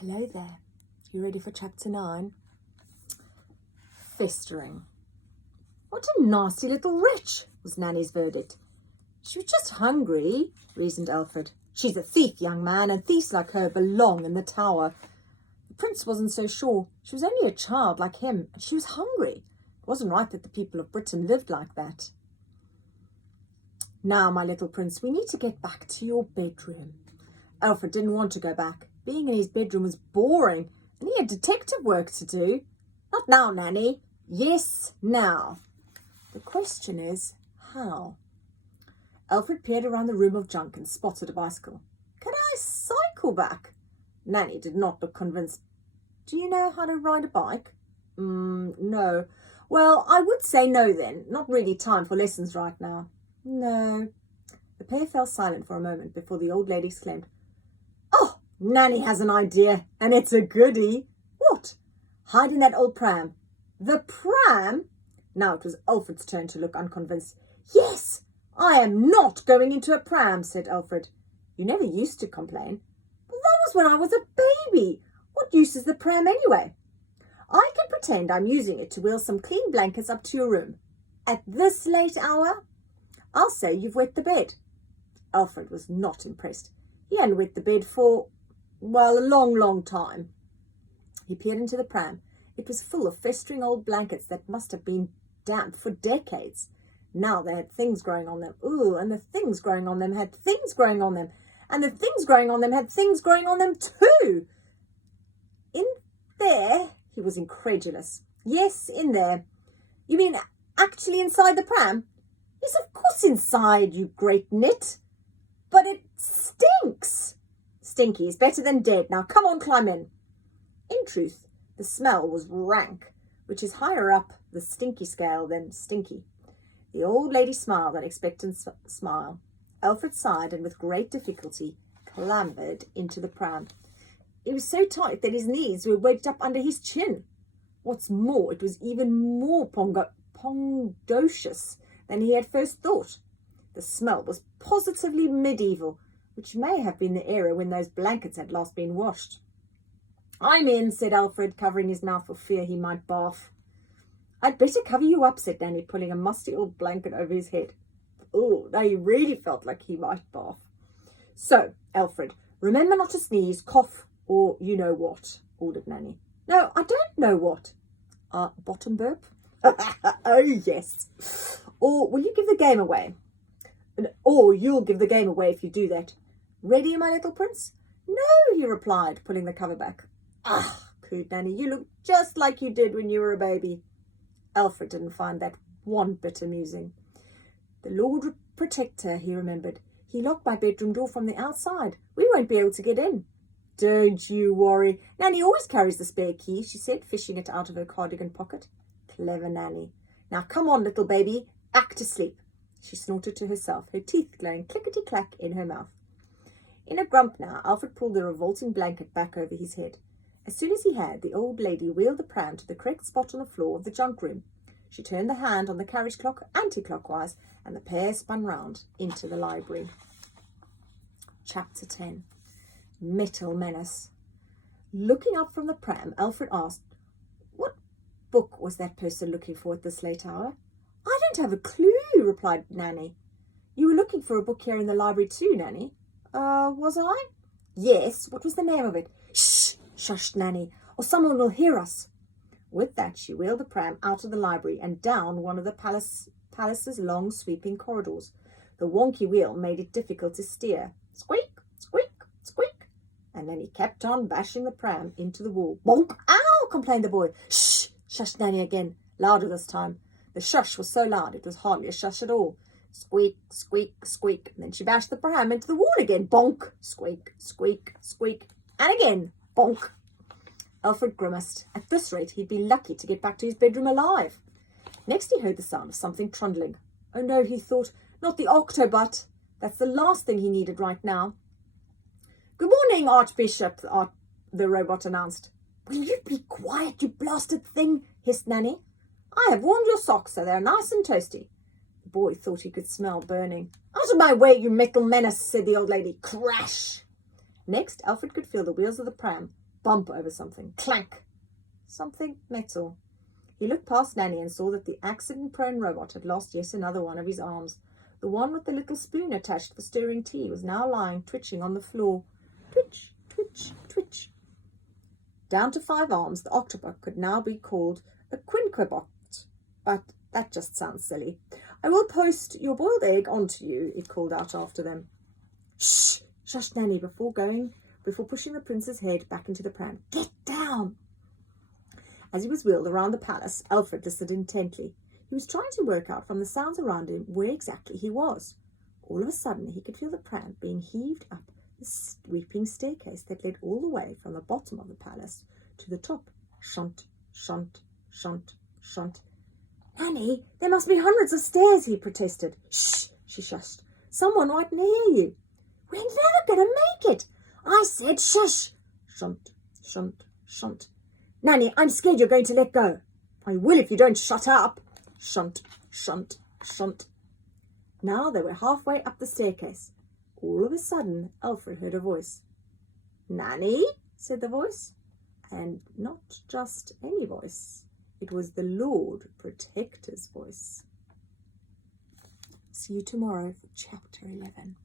Hello there. You ready for chapter 9? Festering. What a nasty little wretch, was Nanny's verdict. She was just hungry, reasoned Alfred. She's a thief, young man, and thieves like her belong in the tower. The prince wasn't so sure. She was only a child like him, and she was hungry. It wasn't right that the people of Britain lived like that. Now, my little prince, we need to get back to your bedroom. Alfred didn't want to go back. Being in his bedroom was boring, and he had detective work to do. Not now, Nanny. Yes, now. The question is, how? Alfred peered around the room of junk and spotted a bicycle. Can I cycle back? Nanny did not look convinced. Do you know how to ride a bike? No. Well, I would say no then. Not really time for lessons right now. No. The pair fell silent for a moment before the old lady exclaimed, Oh, Nanny has an idea, and it's a goodie. What? Hide in that old pram. The pram? Now it was Alfred's turn to look unconvinced. Yes, I am not going into a pram, said Alfred. You never used to complain. Well, that was when I was a baby. What use is the pram anyway? I can pretend I'm using it to wheel some clean blankets up to your room. At this late hour? I'll say you've wet the bed. Alfred was not impressed. He hadn't wet the bed for, well, a long, long time. He peered into the pram. It was full of festering old blankets that must have been damp for decades. Now they had things growing on them. Ooh, and the things growing on them had things growing on them. And the things growing on them had things growing on them too. In there? He was incredulous. Yes, in there. You mean actually inside the pram? Yes, of course inside, you great nit. But it stinks. Stinky is better than dead. Now come on, climb in. In truth, the smell was rank, which is higher up the stinky scale than stinky. The old lady smiled an expectant smile. Alfred sighed and with great difficulty clambered into the pram. It was so tight that his knees were wedged up under his chin. What's more, it was even more pondocious than he had first thought. The smell was positively medieval, which may have been the era when those blankets had last been washed. I'm in, said Alfred, covering his mouth for fear he might barf. I'd better cover you up, said Nanny, pulling a musty old blanket over his head. Oh, now he really felt like he might barf. So, Alfred, remember not to sneeze, cough, or you know what, ordered Nanny. No, I don't know what. Bottom burp? Oh, yes. Or will you give the game away? Or you'll give the game away if you do that. Ready, my little prince? No, he replied, pulling the cover back. Ah, cooed Nanny, you look just like you did when you were a baby. Alfred didn't find that one bit amusing. The Lord Protector, he remembered. He locked my bedroom door from the outside. We won't be able to get in. Don't you worry. Nanny always carries the spare key, she said, fishing it out of her cardigan pocket. Clever Nanny. Now come on, little baby, act asleep. She snorted to herself, her teeth glowing clickety-clack in her mouth. In a grump now, Alfred pulled the revolting blanket back over his head. As soon as he had, the old lady wheeled the pram to the correct spot on the floor of the junk room. She turned the hand on the carriage clock anti-clockwise, and the pair spun round into the library. Chapter 10. Metal Menace. Looking up from the pram, Alfred asked, What book was that person looking for at this late hour? I don't have a clue, replied Nanny. You were looking for a book here in the library too, Nanny. Was I? Yes. What was the name of it? Shh, shushed Nanny, or someone will hear us. With that, she wheeled the pram out of the library and down one of the palace's long sweeping corridors. The wonky wheel made it difficult to steer. Squeak, squeak, squeak. And Nanny kept on bashing the pram into the wall. Bonk! Ow! Complained the boy. Shh! Shushed Nanny again, louder this time. The shush was so loud it was hardly a shush at all. Squeak, squeak, squeak. And then she bashed the pram into the wall again. Bonk! Squeak, squeak, squeak. And again. Bonk! Alfred grimaced. At this rate, he'd be lucky to get back to his bedroom alive. Next he heard the sound of something trundling. Oh no, he thought, not the Octobot. That's the last thing he needed right now. Good morning, Archbishop, the robot announced. Will you be quiet, you blasted thing, hissed Nanny. I have warmed your socks so they're nice and toasty. The boy thought he could smell burning. Out of my way, you metal menace, said the old lady. Crash! Next, Alfred could feel the wheels of the pram bump over something. Clank! Something metal. He looked past Nanny and saw that the accident-prone robot had lost yet another one of his arms. The one with the little spoon attached for stirring tea was now lying twitching on the floor. Twitch, twitch, twitch. Down to 5 arms, the octopus could now be called a quinquebot, but that just sounds silly. I will post your boiled egg onto you, it called out after them. Shh! Shushed Nanny before pushing the prince's head back into the pram. Get down! As he was wheeled around the palace, Alfred listened intently. He was trying to work out from the sounds around him where exactly he was. All of a sudden, he could feel the pram being heaved up the sweeping staircase that led all the way from the bottom of the palace to the top. Shunt, shunt, shunt, shunt. Nanny, there must be hundreds of stairs, he protested. Shh, she shushed. Someone mightn't hear you. We're never going to make it. I said shush. Shunt, shunt, shunt. Nanny, I'm scared you're going to let go. I will if you don't shut up. Shunt, shunt, shunt. Now they were halfway up the staircase. All of a sudden, Alfred heard a voice. Nanny, said the voice. And not just any voice. It was the Lord Protector's voice. See you tomorrow for chapter 11.